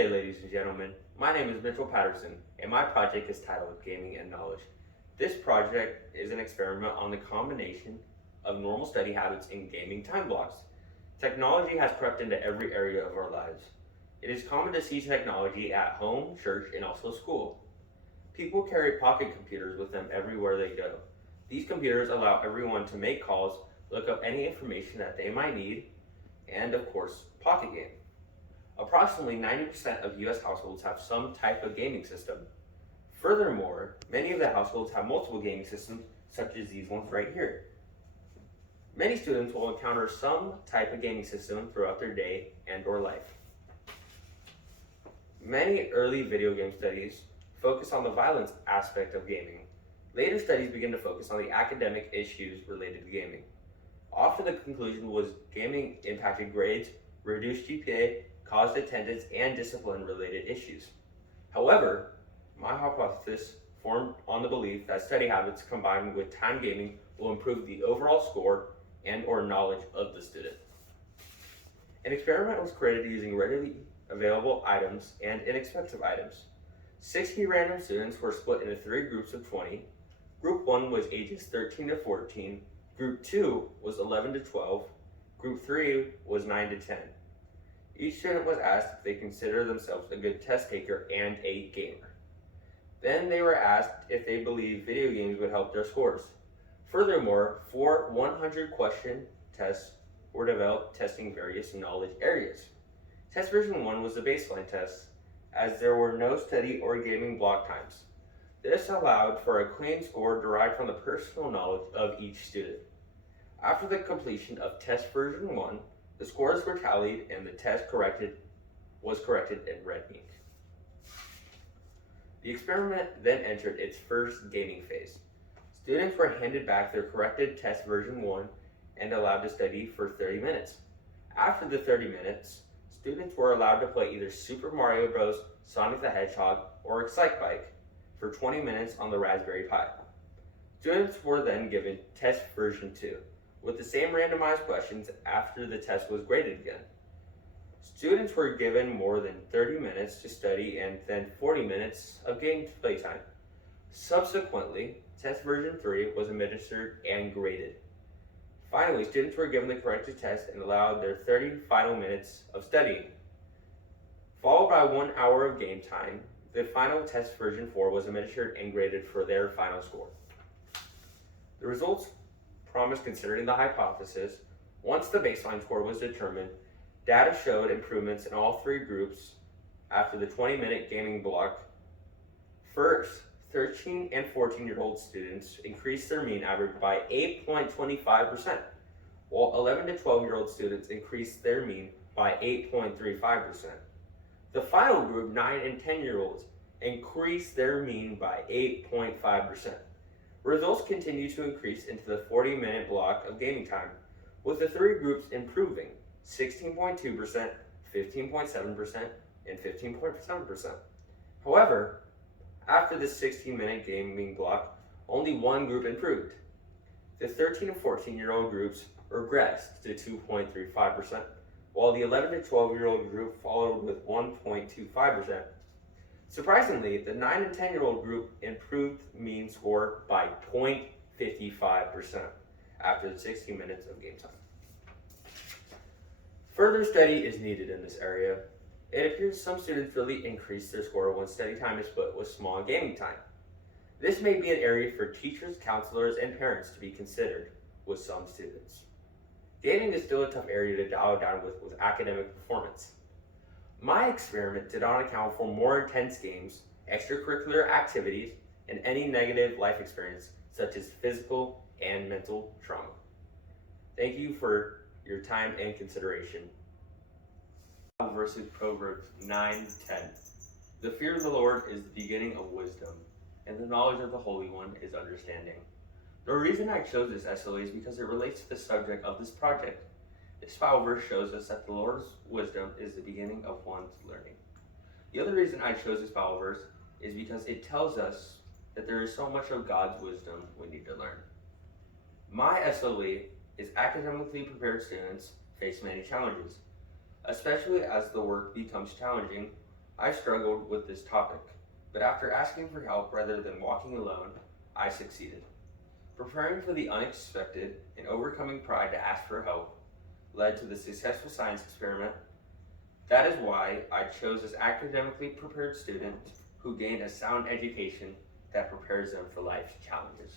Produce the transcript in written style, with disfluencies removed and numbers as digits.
Hey, ladies and gentlemen, my name is Mitchell Patterson, and my project is titled Gaming and Knowledge. This project is an experiment on the combination of normal study habits and gaming time blocks. Technology has crept into every area of our lives. It is common to see technology at home, church, and also school. People carry pocket computers with them everywhere they go. These computers allow everyone to make calls, look up any information that they might need, and of course, pocket game. Approximately 90% of US households have some type of gaming system. Furthermore, many of the households have multiple gaming systems, such as these ones right here. Many students will encounter some type of gaming system throughout their day and or life. Many early video game studies focus on the violence aspect of gaming. Later studies begin to focus on the academic issues related to gaming. Often the conclusion was gaming impacted grades, reduced GPA, caused attendance, and discipline-related issues. However, my hypothesis formed on the belief that study habits combined with time gaming will improve the overall score and or knowledge of the student. An experiment was created using readily available items and inexpensive items. 60 random students were split into 3 groups of 20. Group 1 was ages 13 to 14, Group 2 was 11 to 12, Group 3 was 9 to 10. Each student was asked if they consider themselves a good test taker and a gamer. Then they were asked if they believe video games would help their scores. Furthermore, 4 100-question tests were developed testing various knowledge areas. Test version 1 was the baseline test, as there were no study or gaming block times. This allowed for a clean score derived from the personal knowledge of each student. After the completion of test version 1, the scores were tallied and the test was corrected in red ink. The experiment then entered its first gaming phase. Students were handed back their corrected test version 1 and allowed to study for 30 minutes. After the 30 minutes, students were allowed to play either Super Mario Bros., Sonic the Hedgehog, or Excitebike for 20 minutes on the Raspberry Pi. Students were then given test version 2 with the same randomized questions after the test was graded again. Students were given more than 30 minutes to study and then 40 minutes of game playtime. Subsequently, test version 3 was administered and graded. Finally, students were given the corrected test and allowed their 30 final minutes of studying. Followed by 1 hour of game time, the final test version 4 was administered and graded for their final score. The results promised considering the hypothesis. Once the baseline score was determined, data showed improvements in all 3 groups after the 20-minute gaming block. First, 13 and 14-year-old students increased their mean average by 8.25%, while 11 to 12-year-old students increased their mean by 8.35%. The final group, 9 and 10-year-olds, increased their mean by 8.5%. Results continue to increase into the 40-minute block of gaming time, with the 3 groups improving 16.2%, 15.7%, and 15.7%. However, after the 16-minute gaming block, only 1 group improved. The 13 and 14-year-old groups regressed to 2.35%, while the 11 to 12-year-old group followed with 1.25%. Surprisingly, the 9 and 10-year-old group improved mean score by 0.55% after the 60 minutes of game time. Further study is needed in this area. It appears some students really increase their score when study time is split with small gaming time. This may be an area for teachers, counselors, and parents to be considered with some students. Gaming is still a tough area to dial down with academic performance. My experiment did not account for more intense games, extracurricular activities, and any negative life experience such as physical and mental trauma. Thank you for your time and consideration. Verses Proverbs 9:10. The fear of the Lord is the beginning of wisdom, and the knowledge of the Holy One is understanding. The reason I chose this essay is because it relates to the subject of this project. This Bible verse shows us that the Lord's wisdom is the beginning of one's learning. The other reason I chose this Bible verse is because it tells us that there is so much of God's wisdom we need to learn. My SLE is academically prepared students face many challenges. Especially as the work becomes challenging, I struggled with this topic, but after asking for help rather than walking alone, I succeeded. Preparing for the unexpected and overcoming pride to ask for help led to the successful science experiment. That is why I chose this academically prepared student who gained a sound education that prepares them for life's challenges.